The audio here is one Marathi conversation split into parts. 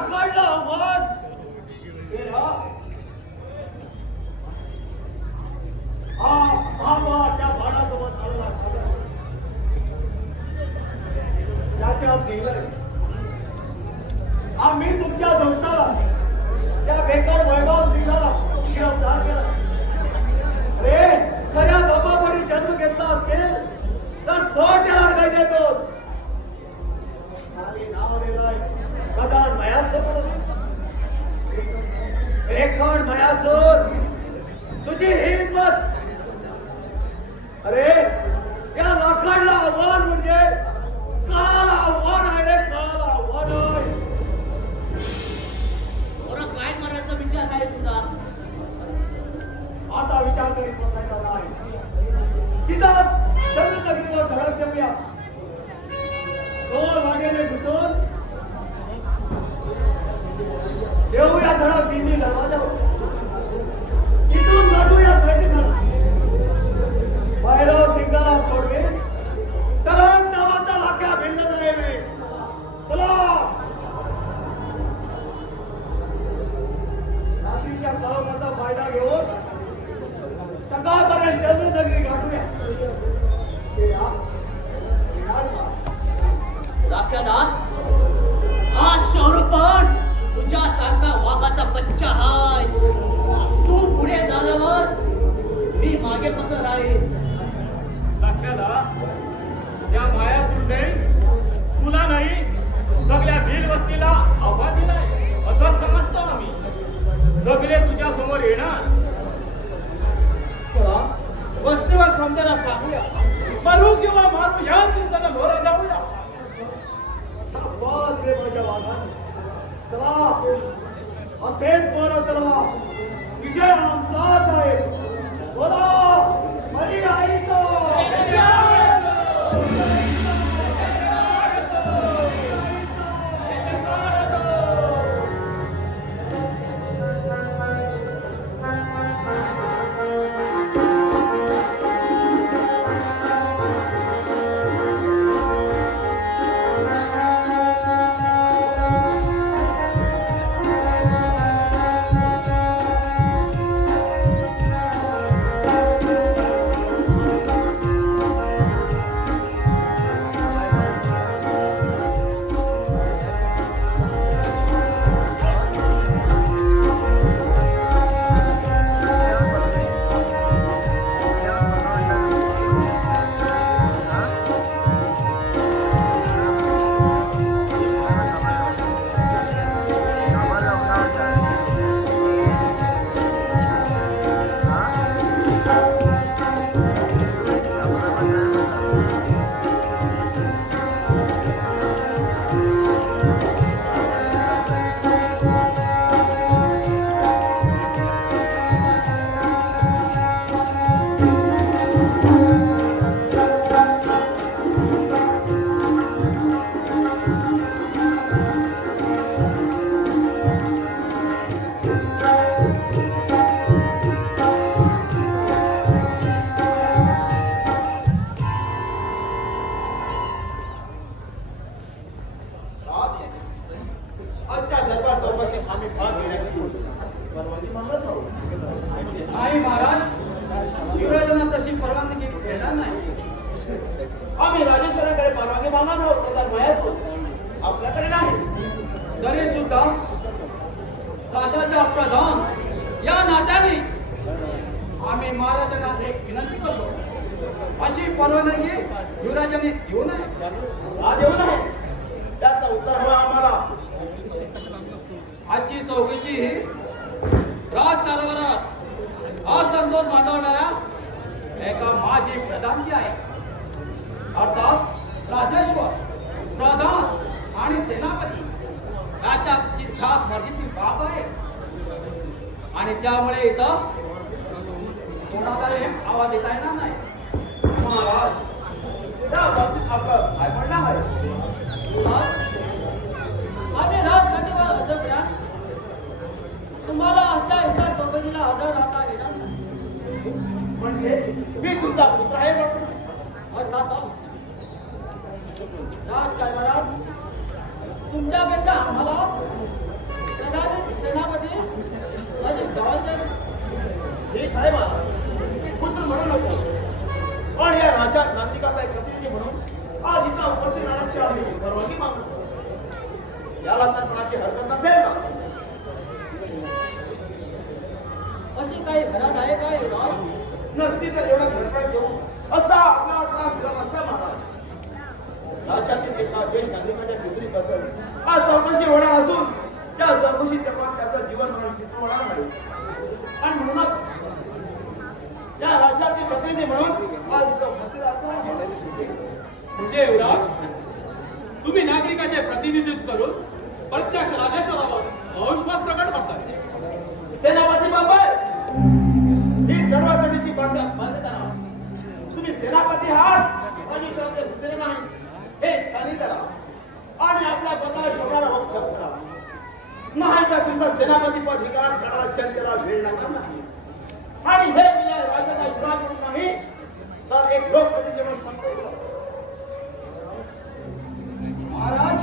लाकडला आवाज त्या बाळासोबत आलेला त्याच्यात गेलंय. आम्ही तुमच्या दोस्ताला त्या बेकार वैभव सिंगाला गिरफ्तार केला. अरे खऱ्या बापापडी जन्म घेतला असेल तर सोड त्याला काय देतो. नाव दिलंय गदान मयासूर. रेखड मयासूर तुझी हिम्मत. अरे या लाकडला आव्हान म्हणजे काल आव्हान आहे रे, काल आव्हान आहे. काय करायचा विचार आहे तुझा? आता विचार करीत बसायचा नाही. सीधा चंद्रनगरीवर धडक देऊया. 2 वाजेने घुसून देऊया धडक दिंडी दरवाजावर. तिथून लढूया खंडीधर. भैरव सिंगाला सोडवे तर नावाचा लाख्या भिन्न नाही. चला रात्रीच्या कळवण्याचा फायदा घेऊन सकाळपर्यंत चंद्रनगरी गाठूया. राख्यादार हा शौरपण तुझ्यासारखा वाघाचा बच्चा हाय. तू पुढे झाल्यावर मी मागे कसं राहील? राख्यादार या मायासूरने तुला नाही सगळ्या भील वस्तीला आव्हान दिलंय असं समजतो आम्ही. सगळे तुझ्या समोर येणार. वस्तीवर समजायला सांगूया. मरू किंवा मारू या चिंतेला मोरा जाऊया. बस रे माझ्या वाघान. चला असेच बरं. चला विजय आमचाच आहे. बोला हरी आई तो. नाही महाराज, युवराजांना तशी परवानगी देणार नाही. आम्ही राजेश्वराकडे परवानगी मागणार आहोत. त्याचा वयास आपल्याकडे नाही. तरी सुद्धा राजाचा प्रधान या नात्याने आम्ही महाराजांना एक विनंती करतो. अशी परवानगी युवराजांनी देऊ नये. देऊ नये त्याचं उत्तर हवं आम्हाला. आजची चौकशी राजकारभारात असंतोष मांडवणाऱ्या एका माजी प्रधानची आहे. अर्थात राजेश्वर प्रधान आणि सेनापती याच्या खास मर्जीची बाब आहे. आणि त्यामुळे इथं कोणालाही आवाज देता येणार नाही. महाराज त्या बाबतीत आपलं काय म्हणणं आहे? आम्ही राजगादीवर असल्या तुम्हाला असल्या चौकशीला हजर राहता येणार नाही. म्हणजे मी तुमचा पुत्र आहे म्हणून? अर्थात राजकारभारात तुमच्यापेक्षा आम्हाला सेनापती अधिक गावाच्या ठीक आहे मला पुत्र म्हणू नको पण या राजा नागरिकाचा एक प्रतिनिधी म्हणून आज इथं उपस्थित राहण्याची आम्ही परवानगी मागतो याला तर कोणाची हरकत नसेल ना अशी काही घरात आहे काय युवराज? नसती तर एवढा धडपड घेऊन असा आपला त्रास दिला नसता महाराज राज्यातील एका ज्येष्ठ नागरिकाच्या फितरीबद्दल आज चौकशी होणार असून त्या चौकशीत त्याचं जीवन मरण सिद्ध होणार नाही आणि म्हणूनच या राज्यातील प्रतिनिधी म्हणून आज इथं उपस्थित असतो म्हणजे युवराज तुम्ही नागरिकाचे प्रतिनिधित्व करून प्रत्यक्ष राजेश्वरावर अविश्वास प्रकट करताय. सेनापती बाबा ही दडवादडीची भाषा बंद करा तुम्ही सेनापती आहात आणि शब्द घुसले नाही हे खाली करा आणि आपल्या पदाला शोधणारा वक्त करा नाही तर तुमचा सेनापती पद निकालात करणारा जनतेला वेळ लागणार नाही आणि हे मी या राज्याचा युवराज म्हणून नाही तर एक लोकप्रतिनिधी म्हणून सांगतो महाराज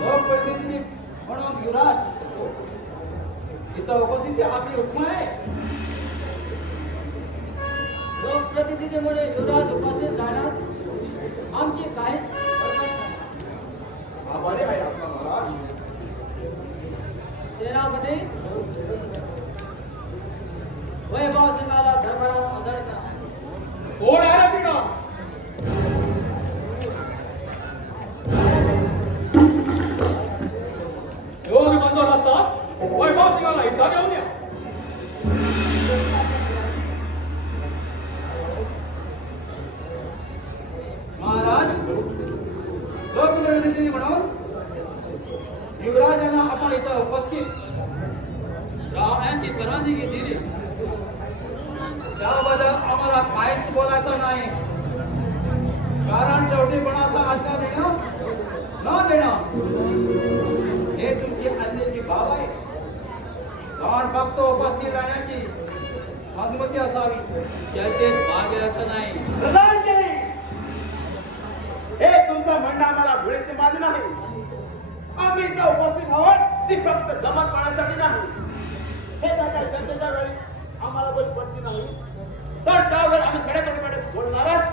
लोकप्रतिनिधी म्हणून युवराज इथं उपस्थिती आपली हुकूम आहे. लोकप्रतिनिधीमुळे युवराज उपस्थित राहण्यात आमची काहीच हरकत नाही. आभारी आहे आपला महाराज सेनापती वैभव सिंगाला दरबारात हजर करा. कोण आहे रे तिकडं? एवढी बंद असतात वैभव सिंगाला इथं घेऊन या. महाराज लोकप्रतिनिधी म्हणून युवराजांना आपण इथं उपस्थित राहण्याची परवानगी दिली त्याबद्दल आम्हाला काहीच बोलायचं नाही कारण शेवटीपणाचा आज्ञा देणं न देणं हे तुमची आज्ञेची बाब आहे. कारण फक्त उपस्थित राहण्याची अनुमती असावी त्याचे भाग यायचं नाही. प्रधानजी हे तुमचं म्हणणं आम्हाला भुळेचे माझे नाही आम्ही इथं उपस्थित आहोत ती फक्त गमत पाहण्यासाठी नाही हे त्याच्या जनतेच्या वेळी आम्हाला बस पडली नाही तर त्यावर आम्ही सडेकडे बोलणारच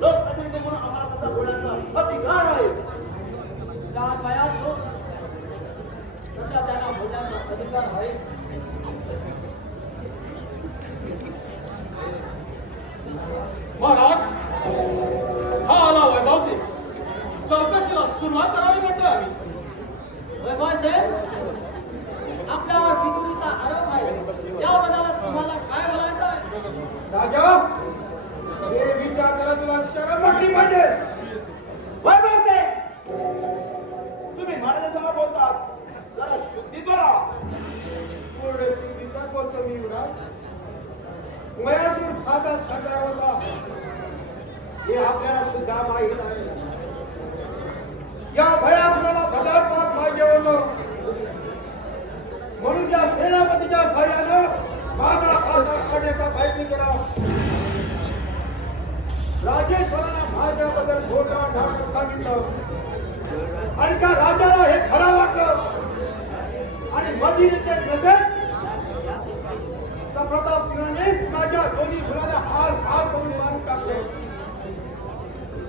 लोकप्रतिनिधी म्हणून आम्हाला तसा बोलण्याचा अधिकार आहे त्या वयात हो तसा त्यांना बोलण्याचा अधिकार आहे. महाराज हा आला वैभव सिंग चौकशीला सुरुवात करावी म्हणतोय आम्ही. वैभव साहेब आपल्यावर फितुरीचा आरोप आहे त्या बदलात तुम्हाला काय बोलायचं आहे? राजा हे विचार करा तुला शरम वाटली पाहिजे. वैभव सिंग, तुम्ही महाराजांसमोर बोलतात जरा शुद्धीत बोला. पूर्ण शुद्धीचा बोलतो मी युवराज. वयासून साधा साधा होता हे आपल्याला सुद्धा माहीत आहे. या भयासुराला भद्रपात पाहिजे होतं म्हणून या सेनापतीच्या सहाय्यानं माझा खाता काढण्याचा प्रयत्न केला. राजेश्वराला माझ्याबद्दल खोटा ढाक सांगितलं आणि त्या राजाला हे खरं वाटलं आणि मदिनेचे नसेल तर प्रताप सिंहाने माझ्या दोन्ही मुलाला हाल हाल करून मारून टाकले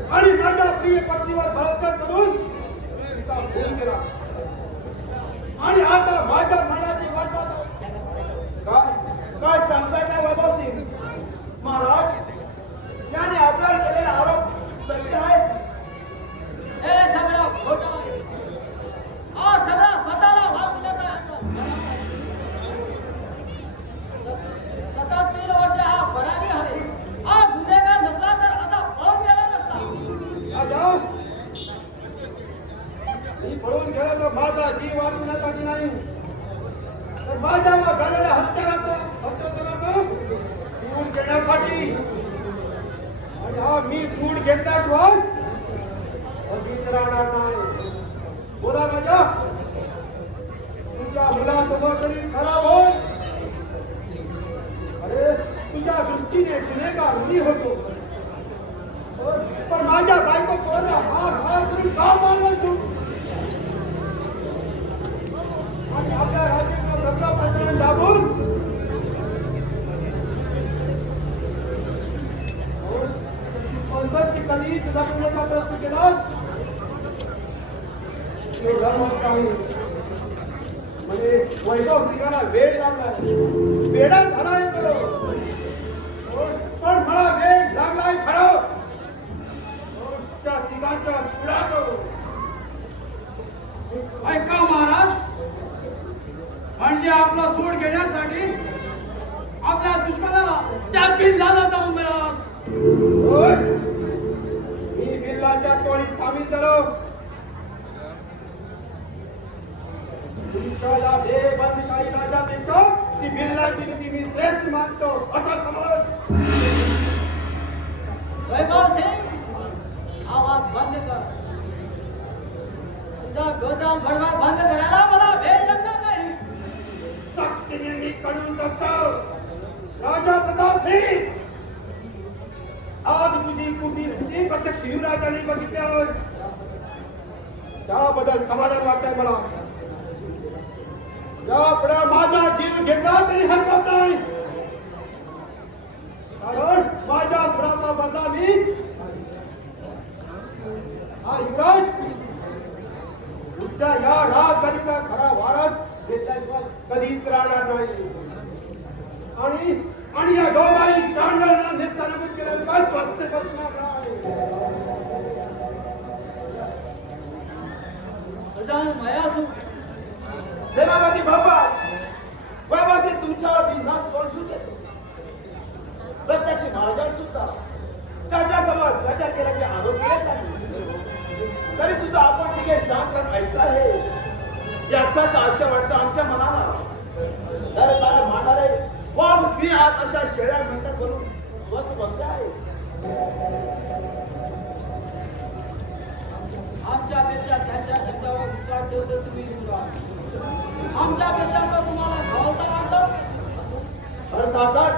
आणि माझ्या प्रिय पत्नीवर बलात्कार करून तिचा खून केला आणि आता माझ्या मनाची वाट पाहतो. काय सांगताय काय वैभव सिंग? महाराज याने आपल्यावर केलेला आरोप सत्य आहे. हे सगळं खोटं आहे. हा सगळा स्वतःला वापरण्याचा आहे. सतत 3 वर्ष हा फरारी आहे. हा गुन्हेगार नसला तर असा पळून गेला नसता. राजा मी पळून गेलो माझा जीव वाचवण्यासाठी नाही तर माझ्या झालेल्या हत्याराचं सूड घेण्यासाठी आणि हा मी सूड घेतल्याशिवाय अगदीच राहणार नाही. बोला राजा तुझ्या मुलासमोर तरी खराब होय. अरे तुझ्या दृष्टीने गुन्हेगार मी होतो पण माझ्या बायको पोराला हार हार करून का मारलाय तू? ती कधी तुझा बोलण्याचा प्रयत्न केला ते धर्मच काही म्हणजे वैभव सिंगाला वेळ लागला वेळा झालाय तो पण मला वेळ लागलाय खरं त्या तिघांच्या सुरात ऐका महाराज, म्हणजे आपला सूड घेण्यासाठी आपल्या दुश्मनाला त्या बिल्लाला जाऊन मिळास. होय, मी बिल्लाच्या टोळीत सामील झालो. तुमच्या या बेबंदशाही राजापेक्षा ती बिल्लाची नीती मी श्रेष्ठ मानतो असा समज. वैभव सिंग, आवाज बंद कर. तुझा गोदाल बडबड बंद करायला मला वेळ लागणार नाही. सक्तीने मी कडून असतो राजा प्रताप सिंग. आज तुझी कृती प्रत्यक्ष शिवराजांनी बघितल्यावर त्याबद्दल समाधान वाटतंय मला. यापुढे माझा जीव घेतला तरी हरकत नाही, कारण माझ्या सुराचा बदला मी हा युवराज तुझ्या या राजधानीचा खरा वारस घेतल्याशिवाय कधीच राहणार नाही. आणि या दोघांनी कांडला नेताना केल्याशिवाय स्वच्छ बसणार नाही. मयासू सेनापती बाबा बाबाचे तुमच्यावर बिनधास्त तोंड सुटे प्रत्यक्ष महाराजांनी सुद्धा त्याच्यासमोर प्रचार केल्याचे आरोप केले नाही, तरी सुद्धा आपण तिघे शांत राहून ऐकलं आहे. याचाच आशा वाटतं आमच्या मनाला. तर काय मांडणारे वाघ सिंह आत अशा शेळ्या मेंढ्या करून स्वस्त बसले आहे. आमच्यापेक्षा त्यांच्या शब्दावर विश्वास ठेवतो तुम्ही. आमच्यापेक्षा तर तुम्हाला धावता वाटत. अर्थातच,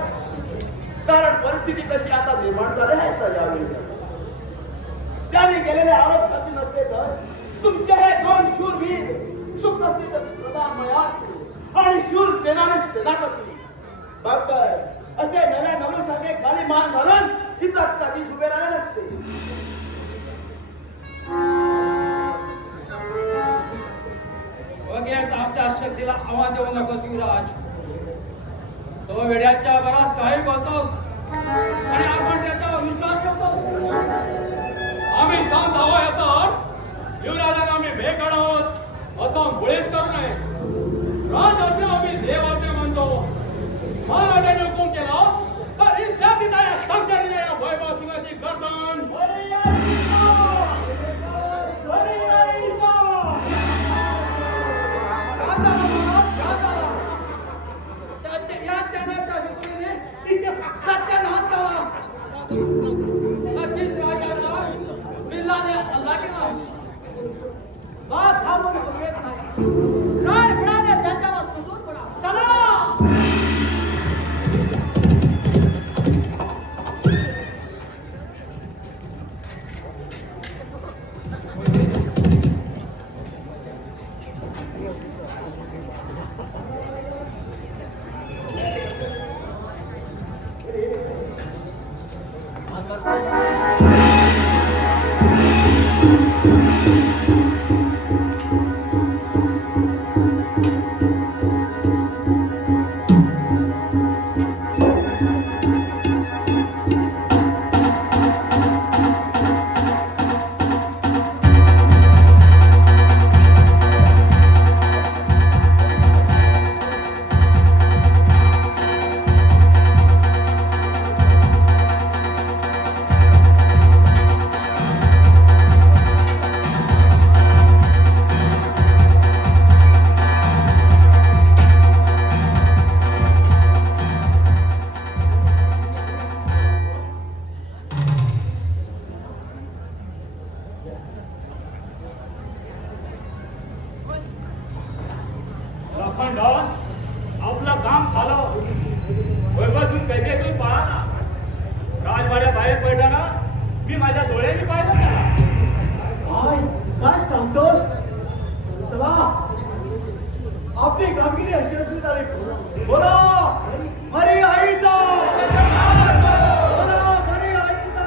कारण परिस्थिती तशी आता निर्माण झाली आहे. तर यावेळी त्यांनी केलेले आरोप सत्य नसते तर तुमचे हे दोन शूरवीर सुप्रसिद्ध प्रधान मयास आणि शूर सेनापती बाबर असे नव्या नवसारखे खाली मान घालून इथंच कधीच उभे राहिले नसते. वगैरेच आमच्या शक्तीला आव्हान देऊ नको शिवराज. तो वेड्याच्या भरात काही बोलतोस आणि आपण त्याच्यावर विश्वास ठेवतोस. आम्ही शांत आहो याचा अर्थ युवराजांना आम्ही भेट आहोत असं मुळेच करू नये. राजआज्ञा आम्ही देवाज्ञा मानतो. महाराजांनी हुकूम केला तर इज्जती या संचारीने या वैभव सिंगाची गर्दन सत्यानाश झाला. नक्कीच राजाला बिल्लाने हल्ला केला. बाप थांबून उपयोग नाही. प्राण पडाले त्याच्यावर तुटून पडा. चला. आपलं काम झालं. वैभवसून काही काही तुम्ही पहा ना. राजवाड्या बाहेर पडताना मी माझ्या डोळ्यांनी पाहिलं त्याला. काय सांगतोस? चला आपली कामगिरी अशी असली झाली. बोला मरी आईचा, बोला मरी आईचा.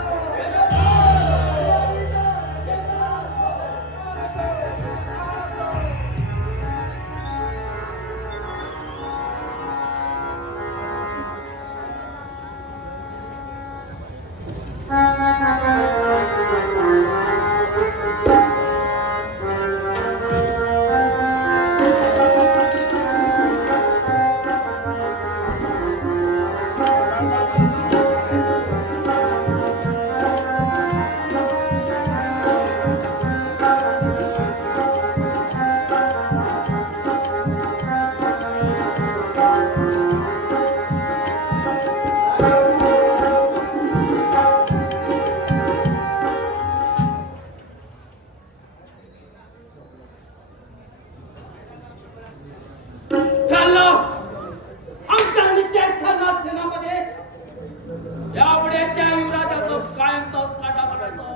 ठरलं आमचा निश्चय ठरला सेनामध्ये यापुढे त्या युवराजाचं कायमचाच काटा पडायचा.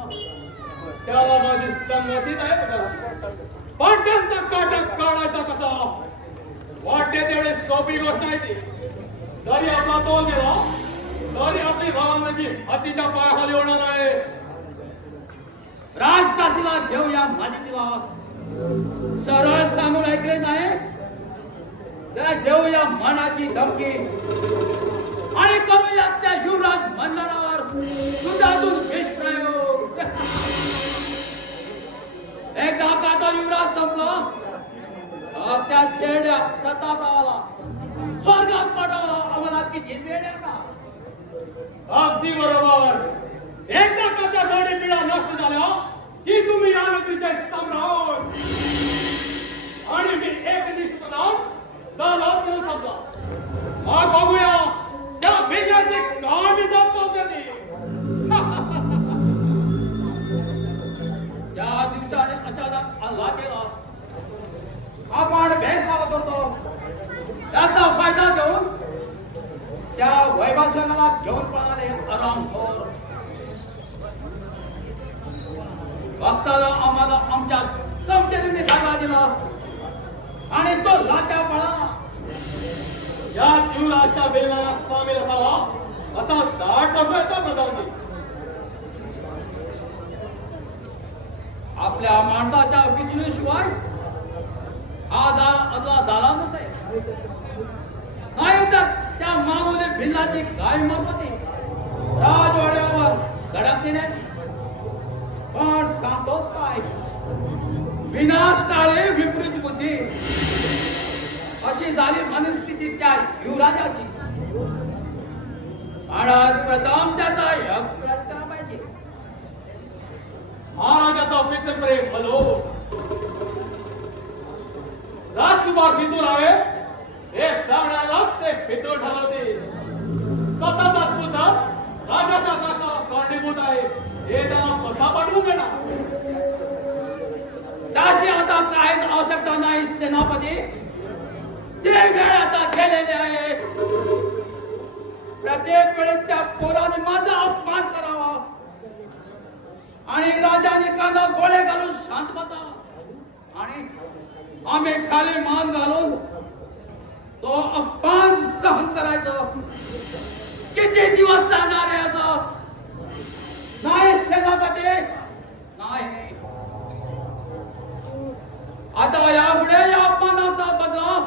त्याला माझी संमती नाही बघा. पण त्यांचा काटा काढायचा कसा वाटते तेवढी सोपी गोष्ट आहे ती. जरी आपला तोल गेला तरी आपली भावनाची हत्तीच्या पायाखाली होणार आहे. राजदासीला घेऊया मालिकेला सरळ सांगून ऐकले नाही त्या घेऊया मनाची धमकी आणि करूया त्या युवराज मंदिरावर दुधातून विष प्रयोग. एकदा का तो युवराज संपला त्या चेड्या प्रतापरावाला स्वर्गात पाठवला. आम्हाला किती वेळ आहे का? अगदी बरोबर. एकदा का त्या गाडी पिढा नष्ट झाल्या की तुम्ही या नगरीचे सम्राट आणि मी एकनिष्ठपणा झाला म्हणून समजा. मग बघूया त्या बिजाची गाडी जातो त्यांनी. त्या दिवसाने अचानक हल्ला केला. आपण भेसावा करतो त्याचा फायदा घेऊन त्या वैभाजनाला घेऊन पळाले आरामखोर. वक्ताला आम्हाला आमच्या समचरीने जागा दिला आणि तो लाट्या पळा. या युवराजच्या बेलाला सामील असावा असा दाट सफायचा प्रधानजी. आपल्या माणसाच्या विजलीशिवाय हा अदला झाला नसे. नाही तर त्या मामुली भिल्लाची काय मापती राजवाड्यावर धडकतीने. पण सांगतोस काय विनाश काळे विपरीत बुद्धी अशी झाली मनस्थिती त्या युवराजाची. आणि प्रथम त्याचा यज्ञ केला पाहिजे. महाराजाचा पितृप्रेम फलो राजकुमार फितूर आहे हे सगळ्यालाच ते फितूर ठरवते. स्वतःचा पुत्र राजाच्या नाशाला कारणीभूत आहे हे त्याला कसा पाठवून देणार. त्याची आता काहीच आवश्यकता नाही सेनापती. ते वेळ आता गेलेले आहे. प्रत्येक वेळेस त्या पोराने माझा अपमान करावा आणि राजाने कांदा गोळे घालून शांत बसा आणि आम्ही खाली मान घालून तो अपमान सहन करायचं. किती दिवस जाणार आहे असं? नाही सेनापती नाही. आता यापुढे या अपमानाचा बदला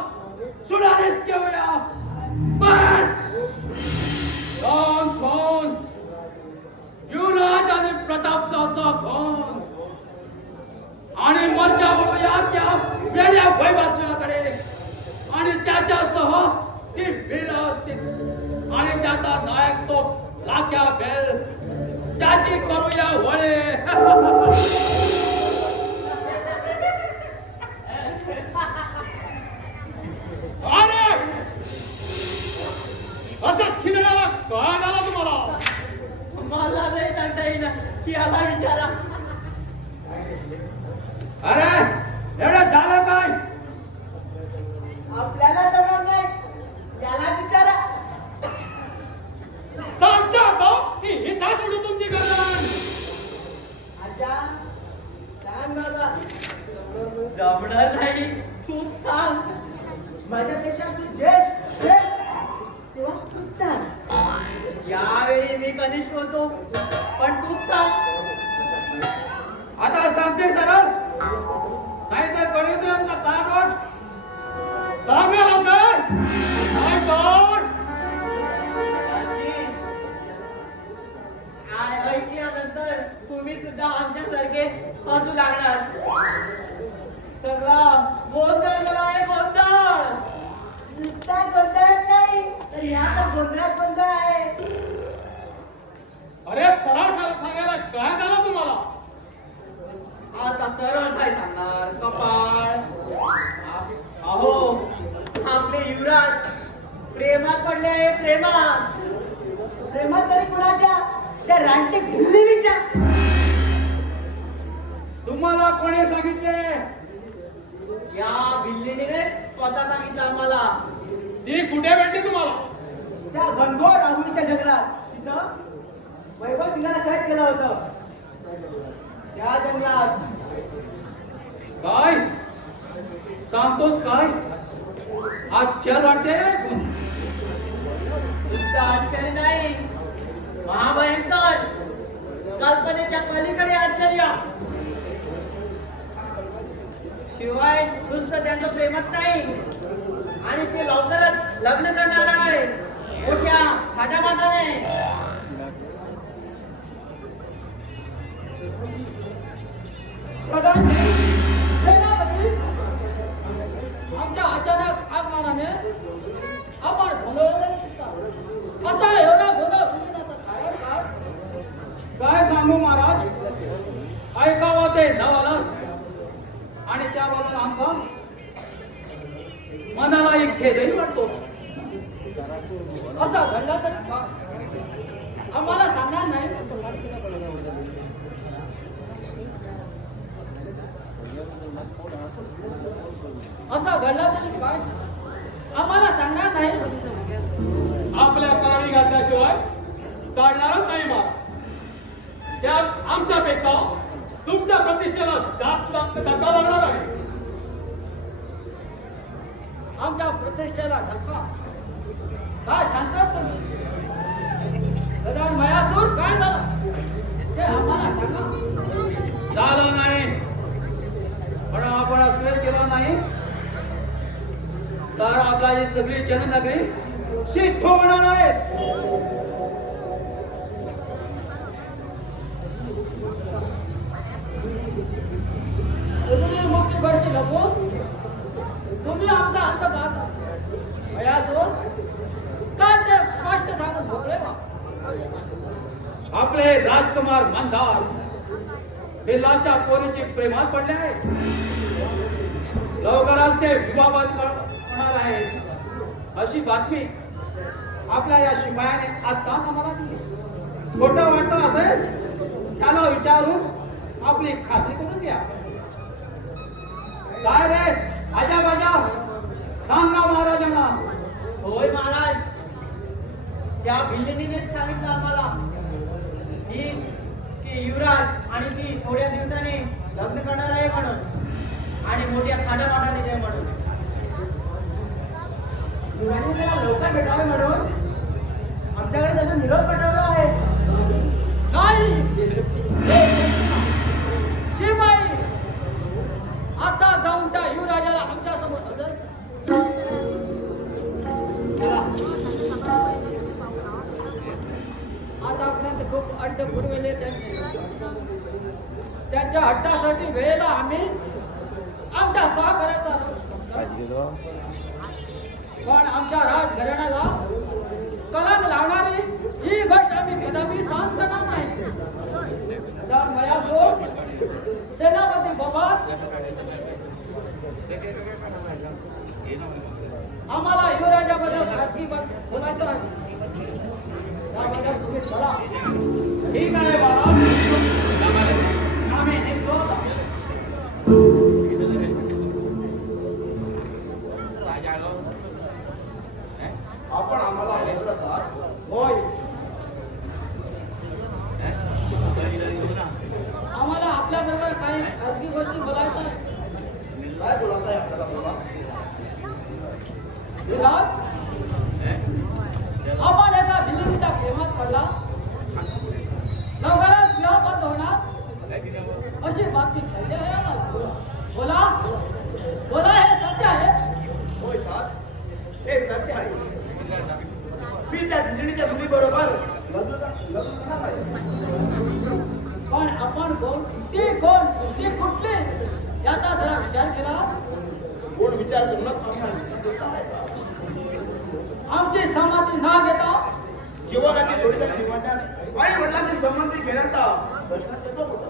सुनानेच घेऊया. बस खून युवराज आणि प्रतापचा खून आणि मर्जा वळूया त्या वेड्या वैभासनाकडे आणि त्याच्यासह ती वीर असतील आणि त्याचा नायक तो लाक्या बेल त्याची करूया वळे. अरे असा खिदळाला काय झाला तुम्हाला? मला नाही सांगता येईना की याला विचारा. अरे एवढं झालं काय? आपल्याला जमणार नाही याला विचारा. सांगता तो की इथं सोडू तुमची गर्दन. आजा सांग बाबा. जमणार नाही तूच सांग. माझ्यापेक्षा तू ज्येष्ठ तेव्हा तूच सांग. यावेळी मी कनिष्ठ होतो पण तूच सांग. आता सांगते सरळ नाही तर करू आमचा कानोट. सांगा लवकर काय कर. आजी, ऐकल्यानंतर नंतर तुम्ही सुद्धा आमच्यासारखे हसू लागणार. सगळा गोंधळ झाला आहे, गोंधळ. नुसता गोंधळच नाही तर ह्या गोंधळात गोंधळ आहे. अरे सरळ सांगायला काय झालं तुम्हाला? आता सरळ काय सांगणार, कपाळ. अहो आपले युवराज प्रेमात पडले आहे, प्रेमात. प्रेमात तरी कुणाच्या? त्या रानटी भिल्लीच्या. तुम्हाला कोणी सांगितले? या भिल्लीने स्वतः सांगितलं आम्हाला. ती कुठे भेटली तुम्हाला? त्या घनघोर राहुरीच्या जंगलात. तिथं वैभव सिंगाला कैद केलं होतं. त्या जंगलात. काय सांगतोस काय? आश्चर्य वाटते नुसतं आश्चर्य नाही, महाभयंकर, कल्पनेच्या पलीकडे आश्चर्य. शिवाय नुसतं त्यांचं प्रेमात नाही, आणि ते लवकरच लग्न करणार आहे मोठ्या थाटामाटाने. प्रधानजी, सेनापती, आमच्या अचानक आगमनाने आपण गोंधळलेले दिसतात. असा एवढा गोंधळ होण्याचं कारण काय? काय सांगू महाराज? ऐकावं ते नवालाच, आणि त्याबद्दल आमचा मनाला एक खेदही वाटतो. असा घडला तर का? आम्हाला सांगणार नाही? असा घडला तरी काय? आम्हाला सांगणार नाही? आपल्या कारणी घातल्याशिवाय चालणारच नाही मला. त्यात आमच्यापेक्षा तुमच्या प्रतिष्ठेला जास्त धक्का लागणार आहे. आमच्या प्रतिष्ठेला धक्का? काय सांगतात तुम्ही? प्रधान मयासूर, काय झालं ते आम्हाला सांगा. झालं नाही, पण आपण अस्वेर केला नाही तर आपला ही सगळी जननगरी शीत होणार आहेस. तुम्ही मोठी गोष्टी नको. तुम्ही आमचा अंत पाहता. मयासूर, काय ते स्पष्ट सांगून भोगले बा. आपले राजकुमार मानसार हे लाच्या पोरीची प्रेमात पडले आहेत. लवकरच ते विवाहात होणार आहे अशी बातमी आपल्या या शिपायाने आता आम्हाला दिली. खोटं वाटतं असेल त्याला विचारून आपली खात्री करून घ्या. काय रे आजा बाजा, सांगा महाराजांना. होय महाराज, त्या भिल्लीनेच सांगितलं आम्हाला की युवराज आणि ती थोड्या दिवसाने लग्न करणार आहे म्हणून, आणि मोठ्या थाटामाटाने दे म्हणून. युवराजाने त्याला लवकर भेटावे म्हणून आमच्याकडे त्याचा निरोप पाठवला आहे. नाही, हे शक्य नाही. शिपाई, आता जाऊन त्या युवराजाला आमच्या समोर हजर करा. आतापर्यंत खूप अड्ड पुरविले त्यांच्या हट्टासाठी वेळेला आम्ही आमच्या सहकार्याचा पण आमच्या राजघराण्याला कलंक लावणारी ही गोष्ट आम्ही कदापि सहन करणार नाही. मयासूर, सेनापती बाबा, आम्हाला युवराजाबद्दल खासगी बोलायचं आहे. त्याबद्दल तुम्ही बोला. ठीक आहे महाराज, आम्ही निघतो आता. आपण आम्हाला बोलत आहात. होय, आम्हाला आपल्या बरोबर काही खासगी गोष्टी बोलायचं आहे. काय बोलत आहे आपल्याला बोला. विराट, आपण एका भिल्लीच्या प्रेमात पडला, लवकरच विवाहबद्ध होणार अशी बातमी कळली आहे आम्हाला. बोला बोला, हे सत्य आहे? होय तात, हे सत्य आहे. मी त्या भिल्लीच्या मुलीबरोबर लग्न करणार आहे. कोण ती कोण ती कुठली याचा जरा विचार केला. कोण विचार करून आमची समाधी ना घेता जीवनाची जोडीदार निवडण्यात आई वडिलांचे संबंधी घेण्याचा प्रश्न येतो होता.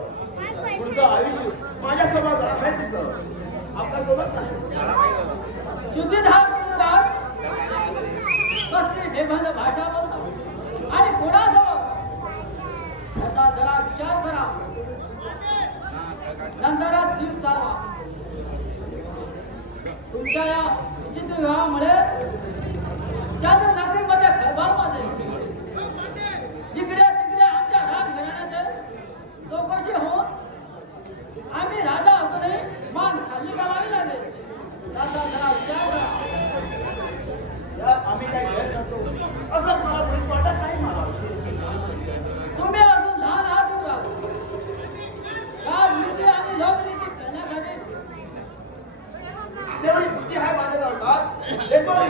पुढचं आयुष्य माझ्या सोबत आहे तिचं आपल्या सोबत नाही. शुद्धीधार कसली बेबंद भाषा बोलतात आणि कोणासोबत याचा जरा विचार करा. नंतरात जीव चालवा. तुमच्या या विचित्र विवाहामुळे जादू नगरीमध्ये खळबळ माजली. जिकडे तिकडे आमच्या राज घराण्याचे चौकशी होऊन आम्ही राजा असूनही मान खाली घालावी लागेल. याचा जरा विचार करा. यात आम्ही काय गैर करतो असं मला मुळीच वाटत नाही. मला तुम्ही अजून लहान आहात युवराज. राजनीती आणि लोकनीती करण्यासाठी तेवढी बुद्धी आहे माझ्या जवळ. देतो मी.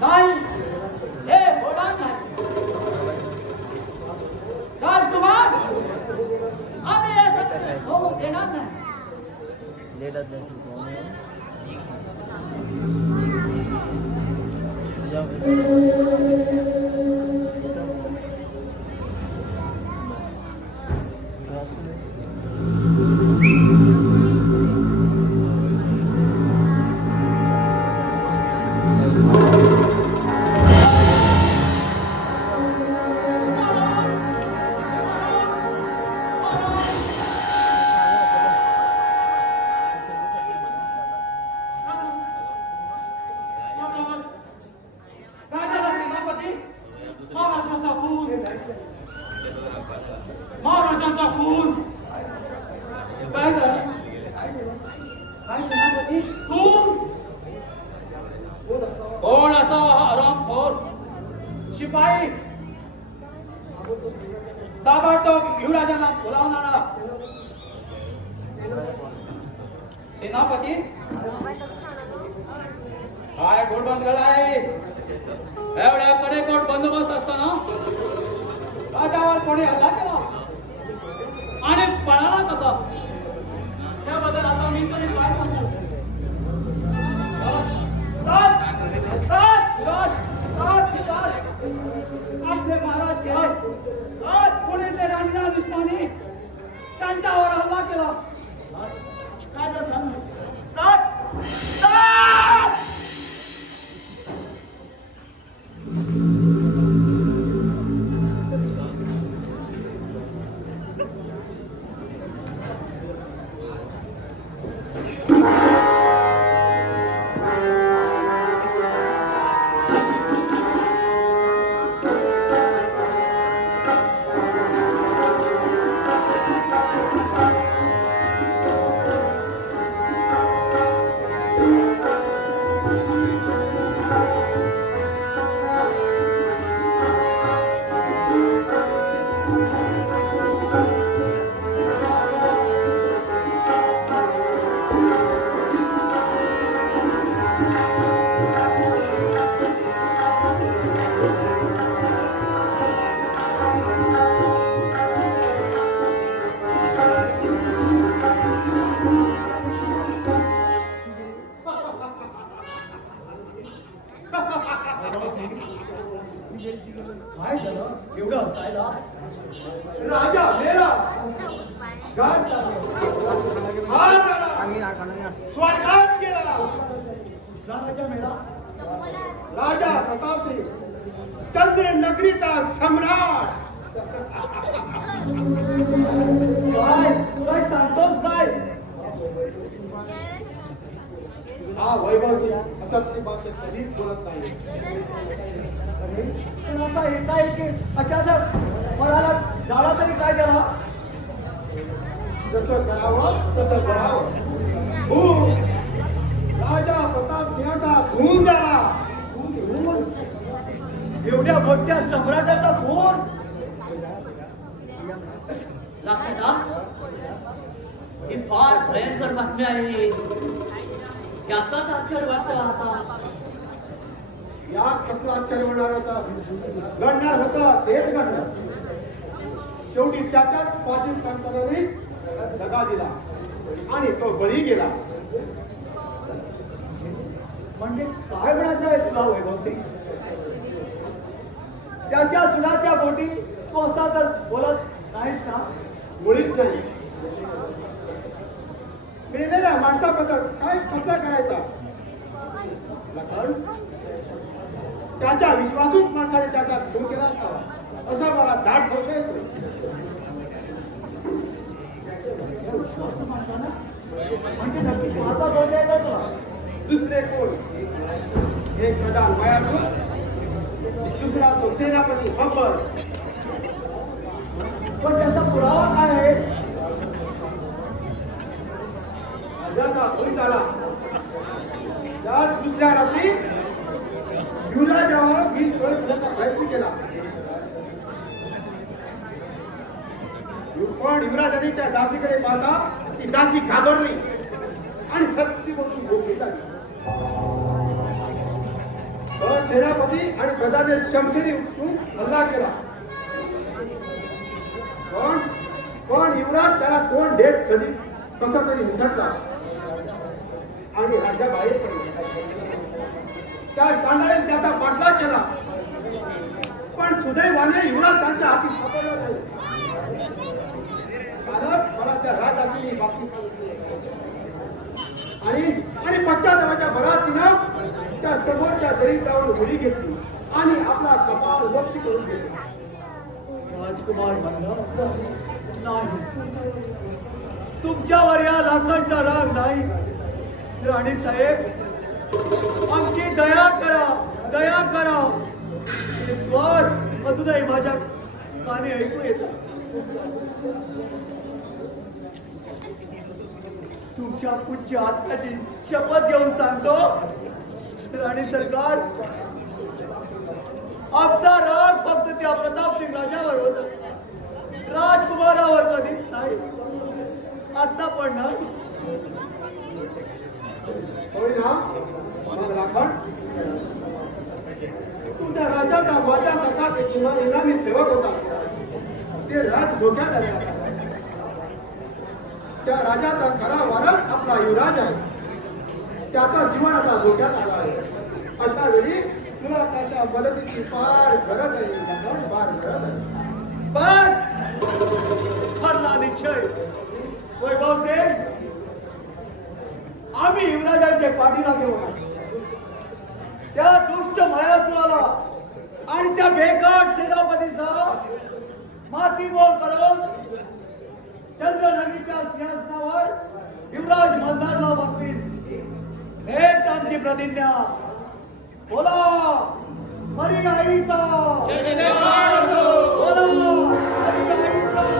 नाही हे होणार नाही. राजकुमार आम्ही हे सत्य होऊ देणार नाही. राजाला सेनापती महाराजांचा खून महाराजांचा खून. काय झालं काय सेनापती खून कोण असावा हा हरामखोर? शिपाई ताबडतोब युवराजांना बोलावणारा. सेनापती काय गोडबंदगड आहे? एवढ्या कडेकोट बंदोबस्त असताना राजावर कोणी हल्ला केला आणि पळाला कसा? त्याबद्दल आता मी तरी काय सांगू. आपले महाराज गेले. आज पुणे ते राणीला दुश्मनी त्यांच्यावर हल्ला केला. राजा सांग. काय झालं एवढं हसायला? राजा मेला गाठ स्वर्गात गेला. राजा मेला. राजा प्रतापसिंग चंद्र नगरीचा सम्राट. काय काय सांगतोस काय? हा वैभव असत्य भाषेत कधीच बोलत नाही. अरे पण असा एकाएकी अचानक मराला झाला तरी काय झाला? जसं करावं तसं करावं. राजा प्रताप सिंहाचा खून झाला. खून? एवढ्या मोठ्या सम्राटाचा खून? लक्षात ही फार भयंकर बातमी आहे. याचाच आश्चर्य वाटतो आता. या कसला आश्चर्य होणार होता, घडणार होता तेच घडलं. शेवटी त्याच्याच स्वाधीन संस्थानाने दगा दिला आणि तो बळी गेला. म्हणजे काय म्हणायचं आहे तुला वैभव सिंग? त्याच्या चुलाच्या पोटी तू असा तर बोलत नाहीस ना? मुळीच नाही. मेलेल्या माणसाबद्दल काय कसला करायचा? लखन, त्याच्या विश्वासूच माणसाने त्याचा खून केला असावा असा मला दाट होत येतो. म्हणजे नक्की कोणाचा दोष आहे का तुला? दुसरे कोण? एक प्रधान वयासूर, दुसरा तो सेनापती बब्बर. पण त्याचा पुरावा काय आहे? राजाचा होईत आला त्याच दुसऱ्या रात्री युवराजावर विष प्रयोग करण्याचा प्रयत्न केला. पण युवराजाने त्या दासीकडे पाहता ती दासी घाबरली आणि सक्ती म्हणून भोग झाली. तर सेनापती आणि प्रधाने शमशेरी उचलून हल्ला केला. पण युवराज त्याला तोंड देत कधी कसा तरी निसटला आणि राज्या बाहेर पडला. त्या कांडाने त्याचा पाठलाग केला, पण सुदैवाने युवराज त्यांच्या हाती सापडला नाही. कारण मला त्या राजदासीने बाबतीत सांगितली आणि पश्चातापाच्या भरात तिनं त्या समोरच्या दरी जाऊन उडी घेतली आणि आपला कपाळ वक्ष करून घेतला. राजकुमार म्हणला नाही, तुमच्यावर या लाखांचा राग नाही. राणी साहेब, आमची दया करा, दया करा. हे स्वर अजूनही माझ्या कानी ऐकू येतात. तुमच्या पुढच्या आत्म्याची शपथ घेऊन सांगतो, राणी सरकार, आमचा राग फक्त त्या प्रतापसिंग राजावर होता, राजकुमारावर कधीच नाही, आता पण नाही. होय ना? मग राखण, तुमच्या राजाचा माझ्यासारखा एक इनामी सेवक होता. ते राज धोक्यात आले. त्या राजाचा खरा वारस आपला युवराज आहे. त्याचा जीवन आता धोक्यात आला आहे. अशा वेळी तुला त्याच्या मदतीची फार गरज आहे. राखण, फार गरज आहे. बस ठरला निश्चय. वैभव सिंग, आम्ही युवराजांचे पाठीराखे होणार. त्या दुष्ट मायासुराला आणि त्या बेकाट सेनापतीसह मातीमोल करून चंद्रनगरीच्या सिंहासनावर युवराज मल्हारला बसवील. हेच आमची प्रतिज्ञा. बोला हरी आईचा, बोला हरी आईचा.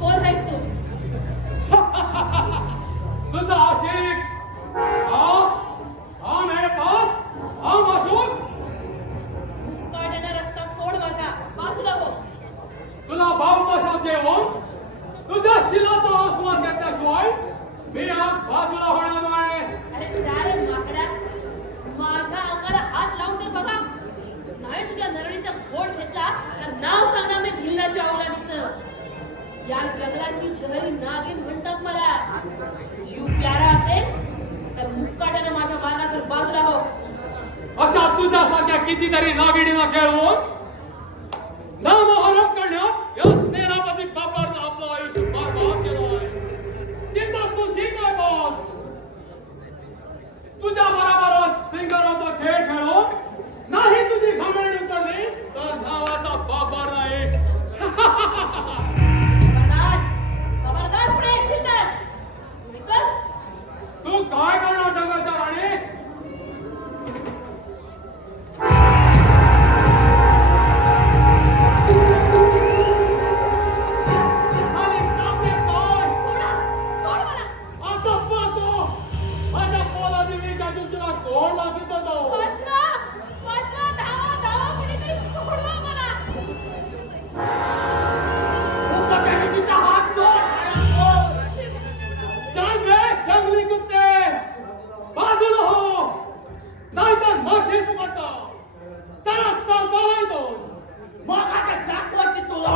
कोण आहेस तू? तुझा आशिक हा मेरे पास हा माशूक. काढलेला रस्ता सोड माझा, बाजूला हो. तुला बावकाशात देऊन तुझ्या शिलाचा आस्वाद घेतल्याशिवाय मी आज बाजूला होणार नाही. अरे जा रे माकडा, माझ्या अंगाला हात लावून तर बघा. नाही तुझ्या नरळीचा घोट घेतला तर नाव सांगणार मी भिल्लाच्या अवलादीचं. या जंगलाची जहरी नागिन म्हणतात मला. जीव प्यारा असेल तर मुक्काट्यानं माझ्या मानाकर बाजूला हो. अशा तुझ्यासारख्या कितीतरी नागिणीला खेळवून नामोहरम करण्यात या सेनापती बाबरनं आपलं आयुष्य बरबाद केलं आहे. तिथं तुझी काय बात? तुझ्या बरोबरच सिंगराचा खेळ खेळून नाही तुझी घामेली उतरली तर नावाचा बाबर नाही. खबरदार, खबरदार पुढे येशील तर. ऐकलं? तू काय करणार जंगलच्या राणी? आणि कापतेस काय? सोडा, सोड मला. मला दिली त्यातून तुला कोण वाचत होतो वाचवा वाचवा धावा धावा कुणीतरी सोडवा मला तिचा हात सोड चल बे जंगली कुत्ते बाजूला हो नाहीतर माशी फुकता चला चालतो आहे तो मग आता दाखवते तुला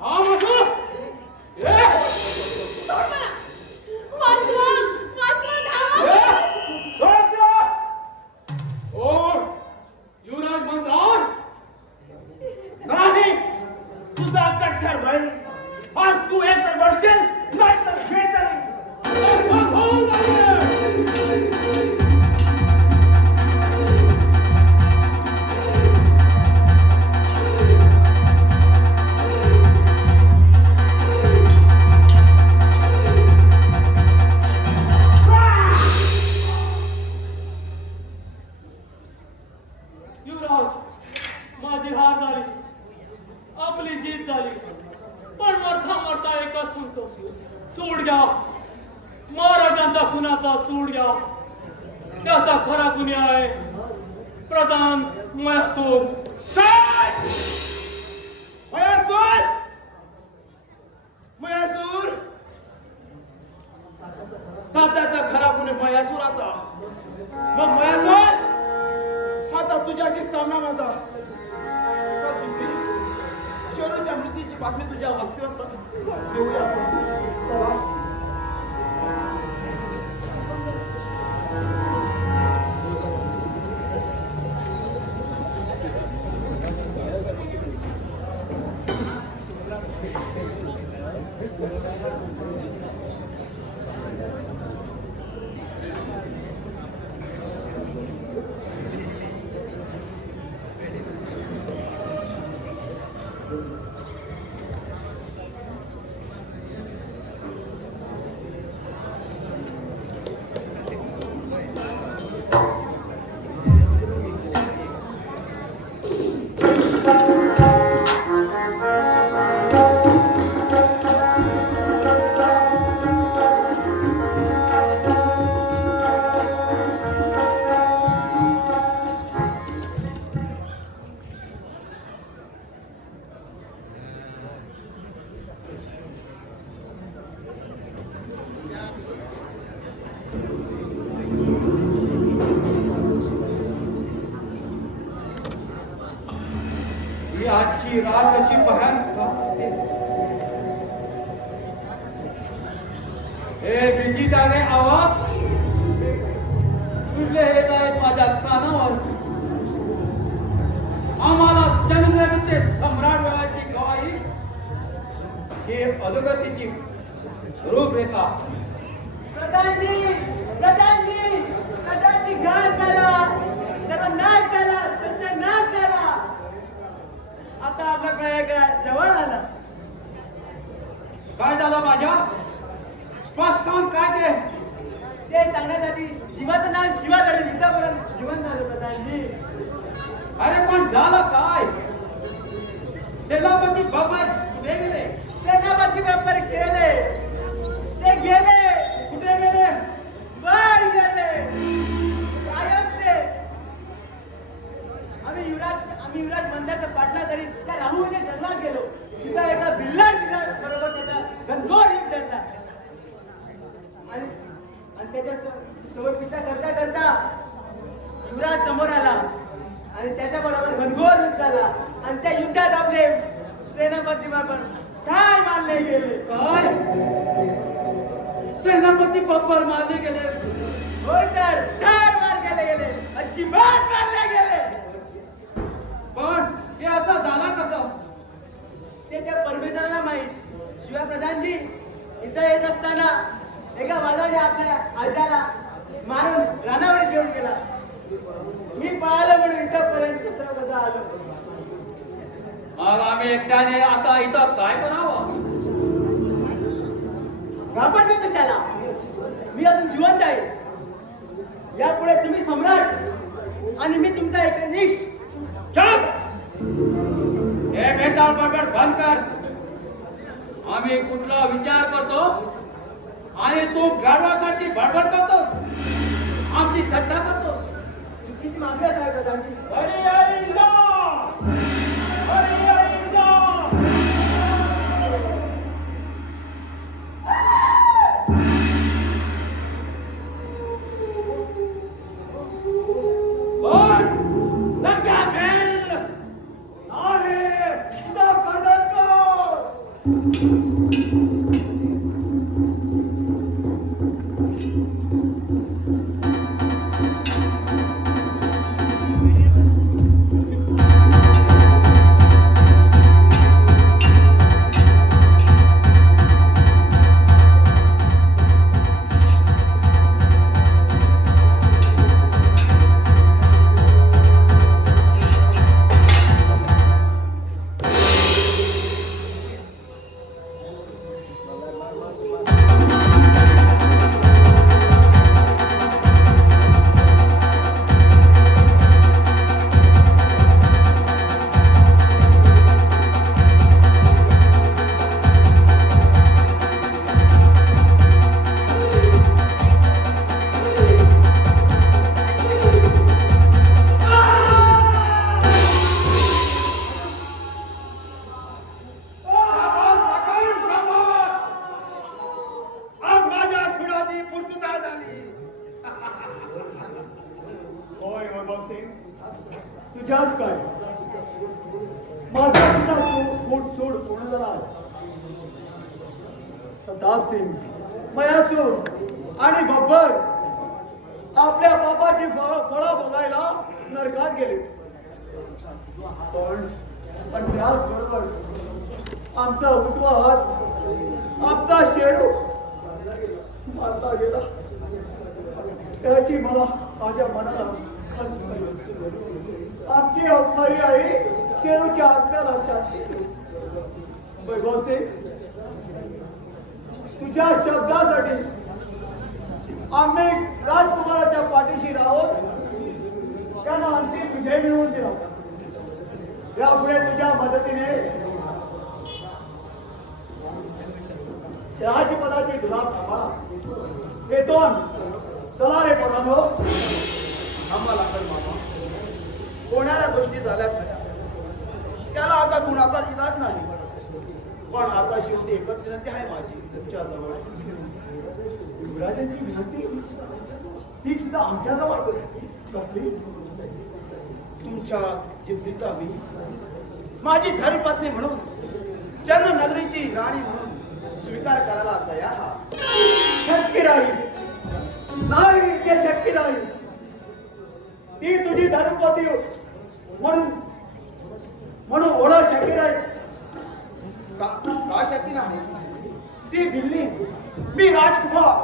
हा मजू ए युवराज मंदार नाही तुझा कट्टर भाई आज तू एक तर बरशील नाही तर शेतरी युवराज माझी हार झाली आपली जीत झाली पण मरता मरता एकच सांगतो सूड घ्या महाराजांचा खुनाचा सूड घ्या त्याचा खरा गुन्हा आहे प्रधान महसूल काय मयासूर मयासूर तात्याचा खरा गुन्हे मयासूर आता मग मयासूर आता तुझ्याशी सामना माझा चल चिंपी शोरूच्या मृत्यूची बातमी तुझ्या वस्तीवर देऊया आपण चला ही आजची रात अशी भयानक असते हे भीतीदायक आवाज कुठले येत आहेत माझ्या कानावर आम्हाला चंद्रदेवीचे सम्राट व्हायची गवाही ही अधोगतीची रूपरेखा प्रधानजी प्रधानजी प्रधानजी घात झाला सर्व नाश झाला सत्यानाश झाला आता आपल्याकडे जवळ आला काय झालं माझ्या स्पष्ट सांग काय ते सांगण्यासाठी जीवाचं नाव शिवा धरून इथपर्यंत जीवन झालं प्रधानजी अरे पण झालं काय सेनापती बाबा कुठे गेले सेनापती बापर गेले ते गेले कुठे गेले वर गेले कायमचे आम्ही युवराज मंदिराचा पाठला तरी त्या राहूच्या जन्मात गेलो तिथं एका बिल्लार दिला बरोबर त्याचा घनघोर युद्ध घडला आणि त्याच्या सोबत पिछा करता करता युवराज समोर आला आणि त्याच्या बरोबर घनघोर युद्ध झाला आणि त्या युद्धात आपले सेनापती बाबर ठार मारले गेले काय सेनापती बब्बर मारले गेले होय तर ठार मार केले गेले अजिबात मारले गेले पण हे असं झाला कसं ते त्या परमेश्वराला माहित शिवाय प्रधानजी इथं येत असताना एका वाघाने आपल्या आजाला मारून रानावर घेऊन गेला मी पळालो म्हणून इथं मी एकट्याने आता इथं काय करावं? घाबरते कशाला? मी अजून जिवंत आहे. यापुढे तुम्ही सम्राट आणि मी तुमचा एकनिष्ठ. चुप! हे बेताळ बडबड बंद कर. आम्ही कुठला विचार करतो आणि तू गाढवासाठी बडबड करतोस, आमची थट्टा करतोस. चुकीची माफी असावी प्रधानजी. अरे आई जा! अरे आई जा! बोल! नका बेल! अरे सुद्धा कर्दनकर आज माझ्या सुडाची पूर्तता झाली. होय वैभव सिंग, तुझ्यात काय? माझा सुद्धा फूट सोड पूर्ण झाला. प्रताप सिंग, मयासूर आणि बब्बर आपल्या बापाची फळं बघायला नरकात गेले. पण त्याचबरोबर आमचा उजवा हात, आमचा शेडू मारला गेला. त्याची मला माझ्या मनाला खंत झाली. आमची अवघारी आई शेरूच्या आत्म्याला शांती दे. वैभव सिंग, तुझ्या शब्दासाठी आम्ही राजकुमाराच्या पाठीशी राहून त्यांना अंतिम विजय मिळवून दिला. यापुढे तुझ्या मदतीने राजपदाची धुरा सांभाळा. येतो चला रे पदानो. आम्हाला कर मामा. कोणाला गोष्टी झाल्या खऱ्या, त्याला आता गुणाचा इलाज नाही. पण आता शेवटी एकच विनंती आहे माझी तुमच्याजवळ. युवराजांची विनंती ती सुद्धा आमच्याजवळ कसली? तुमच्या जिबलीचा मी माझी धर्मपत्नी म्हणून, जननगरीची राणी म्हणून स्वीकार करायला तयार आहात. शक्य राहील नाही, ते शक्य नाही. ती तुझी धर्मपती म्हणून ओढा शक्य राहील. का शक्य नाही? ती भिल्ली, मी राजकुमार,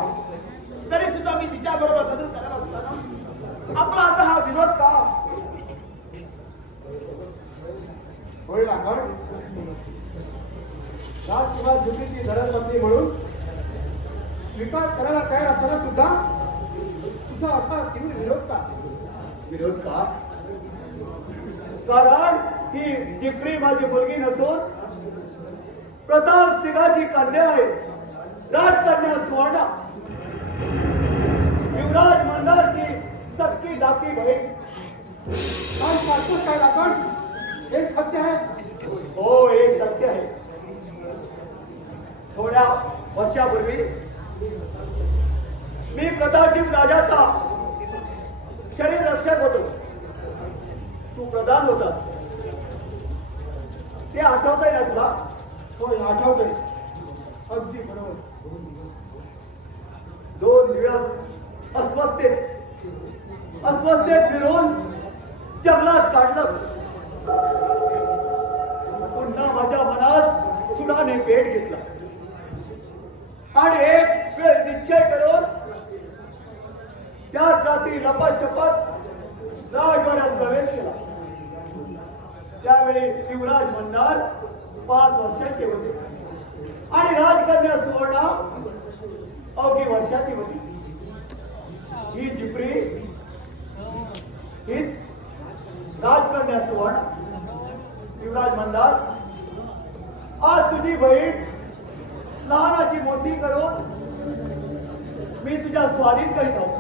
तरी सुद्धा मी तिच्या बरोबर लग्न करायला असताना आपला असा हा विरोध का? होय राघव, राजकुमार जुबलीची धर्मपत्नी म्हणून स्वीकार करायला तयार असताना सुद्धा तुझा असा तीव्र विरोध का? विरोध का? कारण ही जिपरी माझी मुलगी नसून प्रताप सिंगाची कन्या आहे. राजकन्या सुवर्णा, युवराज मंदारची सक्की धाकटी बहीण. काय सांगतोस काय राघव? हे सत्य आहे? हो, हे सत्य आहे. थोड्या वर्षापूर्वी मी प्रतापसिंग राजाचा शरीर रक्षक होतो. तू प्रधान होता, ते आठवतंय ना तुला? होय, आठवतंय. अगदी बरोबर. 2 दिवस अस्वस्थेत फिरून जंगलात काढलं. पुन्हा माझ्या मनात सुडाने पेट घेतला आणि एक वेळ निश्चय करून त्याच रात्री लपाछपत राजवाड्यात प्रवेश केला. त्यावेळी त्यावेळी युवराज मंदार 5 वर्षाचे होते आणि राजकन्या सुवर्णा अवघी वर्षाची होती. ही जिप्री ही राजकन्या सुवर्णा. युवराज मंदार, आज तुझी बहीण लहानाची मोठी करून मी तुझ्या स्वाधीन करीत आहोत.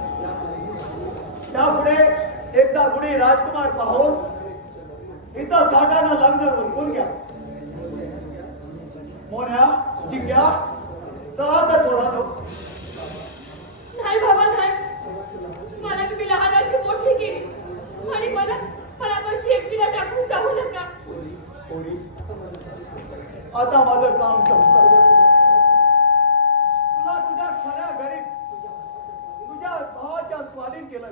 त्यापुढे एकदा कुणी राजकुमार पाहून इथं थाटानं लग्न उरकून घ्या. मोन्या जिग्या चला तर पोरांनो. नाही बाबा नाही, मला तुम्ही लहानाची मोठी केली आणि मला कशी एकटीला टाकून जाऊ नका. पोरी, आता माझं काम संपलं. तुला तुझ्या खऱ्या घरी तुझ्या भावाच्या स्वाधीन केलं.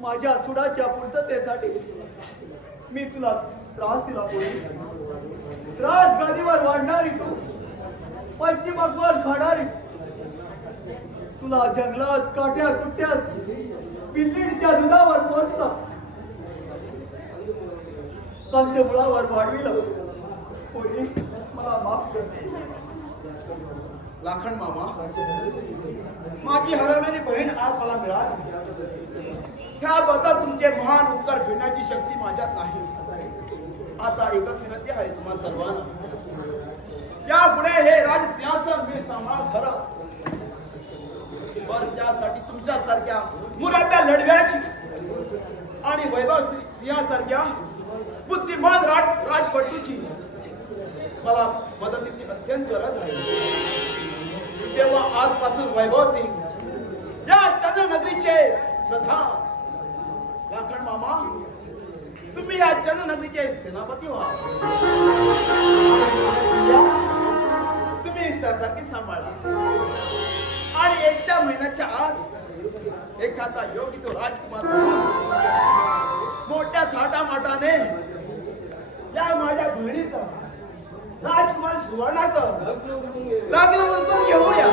माझ्या सुडाच्या पूर्ततेसाठी मी तुला त्रास दिला. पोरी, राजगादीवर वाढणारी तू, पश्चिमावर खाणारी, तुला जंगलात काट्या कुट्यात पिल्लीच्या दुधावर पोहोचला, कंदमुळावर वाढविलं. पोरी, मला माफ कर. लाखन मामा, माझी हरवलेली बहीण आज मला मिळाली. त्याबद्दल तुमचे महान उपकार फेडण्याची शक्ती माझ्यात नाही. आता एकच विनंती आहे तुम्हा सर्वांना, यापुढे हे राजसिंहासन मी सांभाळ खरं, पण त्यासाठी तुमच्यासारख्या मुरब्या लढव्याची आणि वैभव सिंहासारख्या बुद्धिमान राजपटूची मला मदतीची अत्यंत गरज आहे. तेव्हा आजपासून वैभव सिंग या चंद्रनगरीचे प्रधान. लाखन मामा, तुम्ही या चंद्रनगरीचे सेनापती व्हा. तुम्ही सरदारकी सांभाळा आणि 1 महिन्याच्या आत एखादा योगी तो राजकुमार मोठ्या थाटामाटाने या माझ्या बहिणीचं राजकुमार सुवर्णाचं लग्न उरकून घेऊया.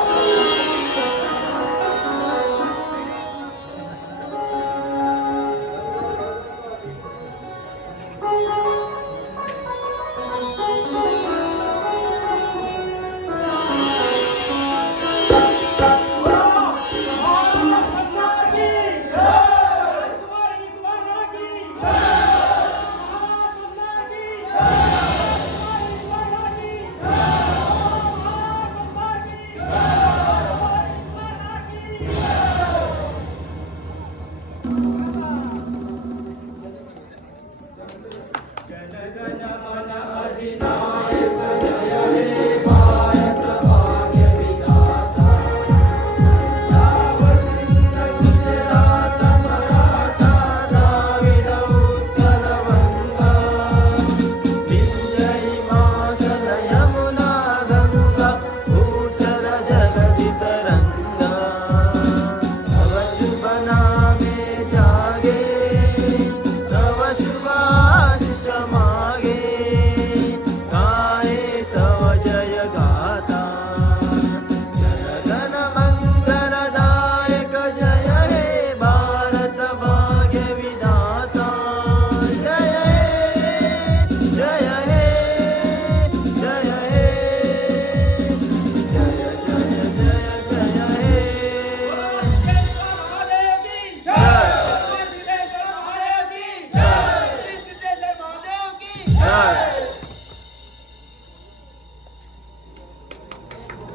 Right.